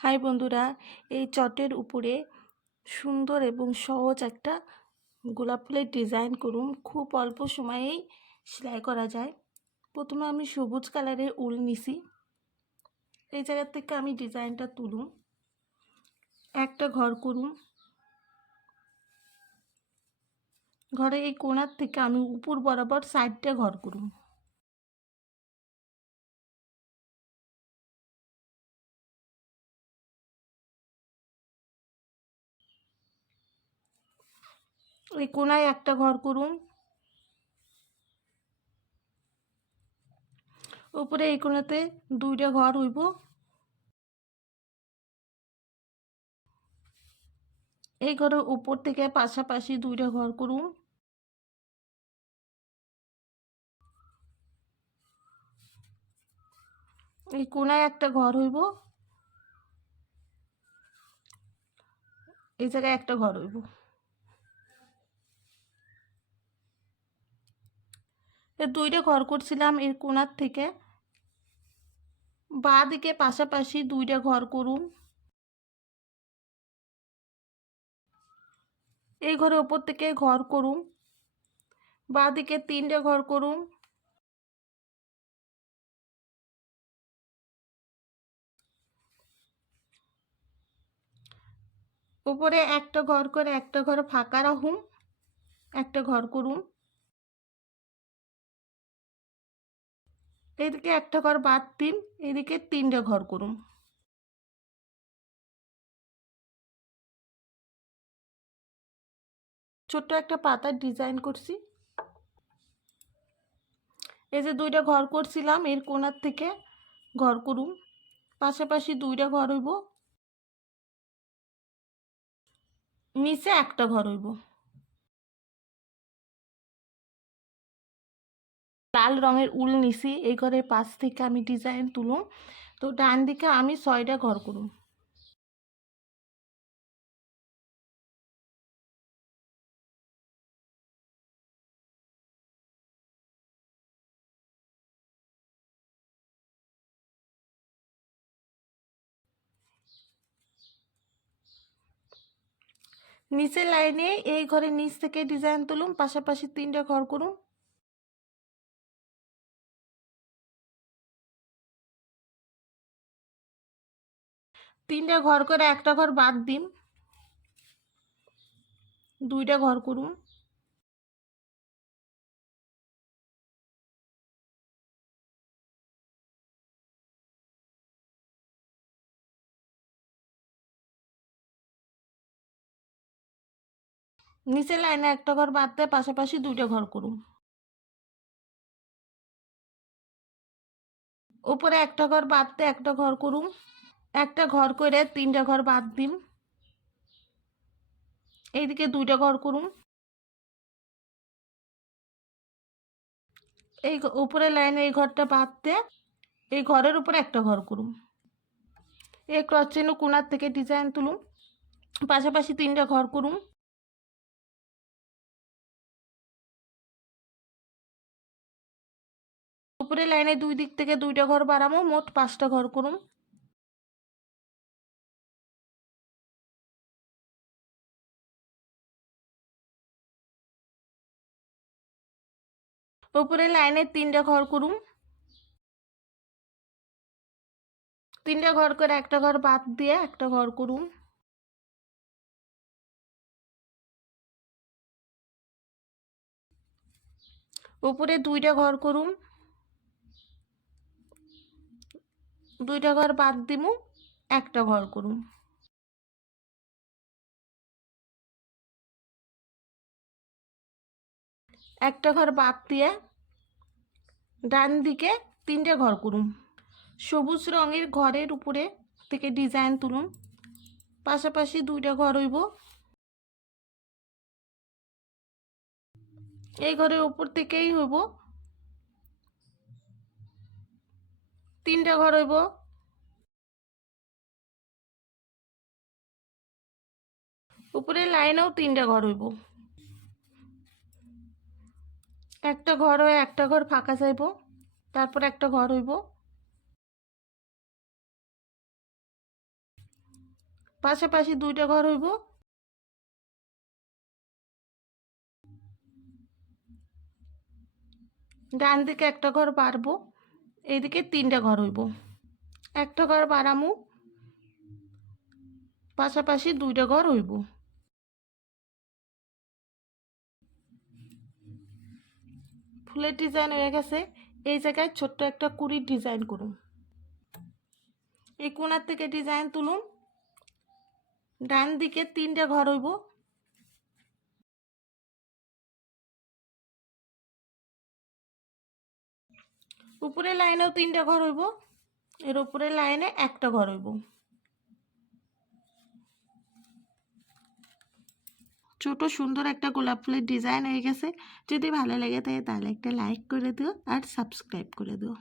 High বন্ধুরা, এই চটের উপরে সুন্দর এবং সহজ একটা গোলাপ ফুলের ডিজাইন করুন। খুব অল্প সময়েই সেলাই করা যায়। প্রথমে আমি সবুজ কালারের উল নিছি। এই জায়গা থেকে আমি ডিজাইনটা তুলুন। একটা ঘর করুন। ঘরে এই কোণার থেকে আমি উপর বরাবর সাইডটা ঘর করুন। এই কোনায় একটা ঘর করুন। উপরে এই কোনাতে দুইটা ঘর হইব। এই ঘরের উপর থেকে পাশাপাশি দুইটা ঘর করুন। এই কোনায় একটা ঘর হইব। এই জায়গায় একটা ঘর হইব। দুইটা ঘর করছিলাম এর কোনার থেকে। বা দিকে পাশাপাশি দুইটা ঘর করুন। এই ঘরের ওপর থেকে ঘর করুন। বা দিকে তিনটে ঘর করুন। উপরে একটা ঘর করে একটা ঘর ফাঁকা রাখুন। একটা ঘর করুন। এদিকে একটা ঘর বাদ দিন, এদিকে তিনটে ঘর করুন। ছোট্ট একটা পাতার ডিজাইন করছি। এই যে দুইটা ঘর করছিলাম, এর কোনার থেকে ঘর করুন। পাশাপাশি দুইটা ঘর হইব। নিচে একটা ঘর হইব। লাল রঙের উল নিছি, এই ঘরের পাশ থেকে আমি ডিজাইন তুলুম। তো ডান দিকে আমি ছয়টা ঘর করুম। নিচের লাইনে এই ঘরের নিচ থেকে ডিজাইন তুলুন পাশাপাশি তিনটা ঘর করুন তিনটা ঘর করে একটা ঘর বাদ দিন। দুইটা ঘর করুন। নিচের লাইনে একটা ঘর বাদ দিয়ে পাশাপাশি দুইটা ঘর করুন। উপরে একটা ঘর বাদ দিয়ে একটা ঘর করুন। একটা ঘর করে তিনটা ঘর বাদ দিন। এইদিকে দুইটা ঘর করুন। এই উপরে লাইনে এই ঘরটা দিয়ে এই ঘরের উপরে একটা ঘর করুন। এই ক্রস কোনার থেকে ডিজাইন তুলুন। পাশাপাশি তিনটা ঘর করুন। উপরে লাইনে দুই দিক থেকে দুইটা ঘর বাড়াবো মোট পাঁচটা ঘর করুন। উপরে লাইনে তিনটা ঘর করুন। তিনটা ঘর করে একটা ঘর বাদ দিয়ে একটা ঘর করুন। উপরে দুইটা ঘর করুন। দুইটা ঘর বাদ দিমু, একটা ঘর করুন। একটা ঘর বাদ দিয়ে ডান দিকে তিনটে ঘর করুন সবুজ রঙের ঘরের উপরে থেকে ডিজাইন তুলুন পাশাপাশি দুইটা ঘর হইব। এই ঘরের উপর থেকেই হইব। তিনটা ঘর হইব। উপরের লাইনেও তিনটা ঘর হইব। একটা ঘর হয়ে একটা ঘর ফাঁকা যাইব, তারপর একটা ঘর হইব। পাশাপাশি দুইটা ঘর হইব। ডান দিকে একটা ঘর বাড়বো, এইদিকে তিনটা ঘর হইব। একটা ঘর বাড়ামু, পাশাপাশি দুইটা ঘর হইব। ফুলের ডিজাইন হয়ে গেছে। এই জায়গায় ছোট্ট একটা কুড়ির ডিজাইন করুন। এই কোনার থেকে ডিজাইন তুলুন। ডান দিকে তিনটা ঘর হইব। উপরের লাইনেও তিনটা ঘর হইব। এর উপরের লাইনে একটা ঘর হইব। ছোট সুন্দর একটা গোলাপ ফুলের ডিজাইন হয়ে গেছে। যদি ভালো লেগে থাকে তাহলে একটা লাইক করে দিও আর সাবস্ক্রাইব করে দিও।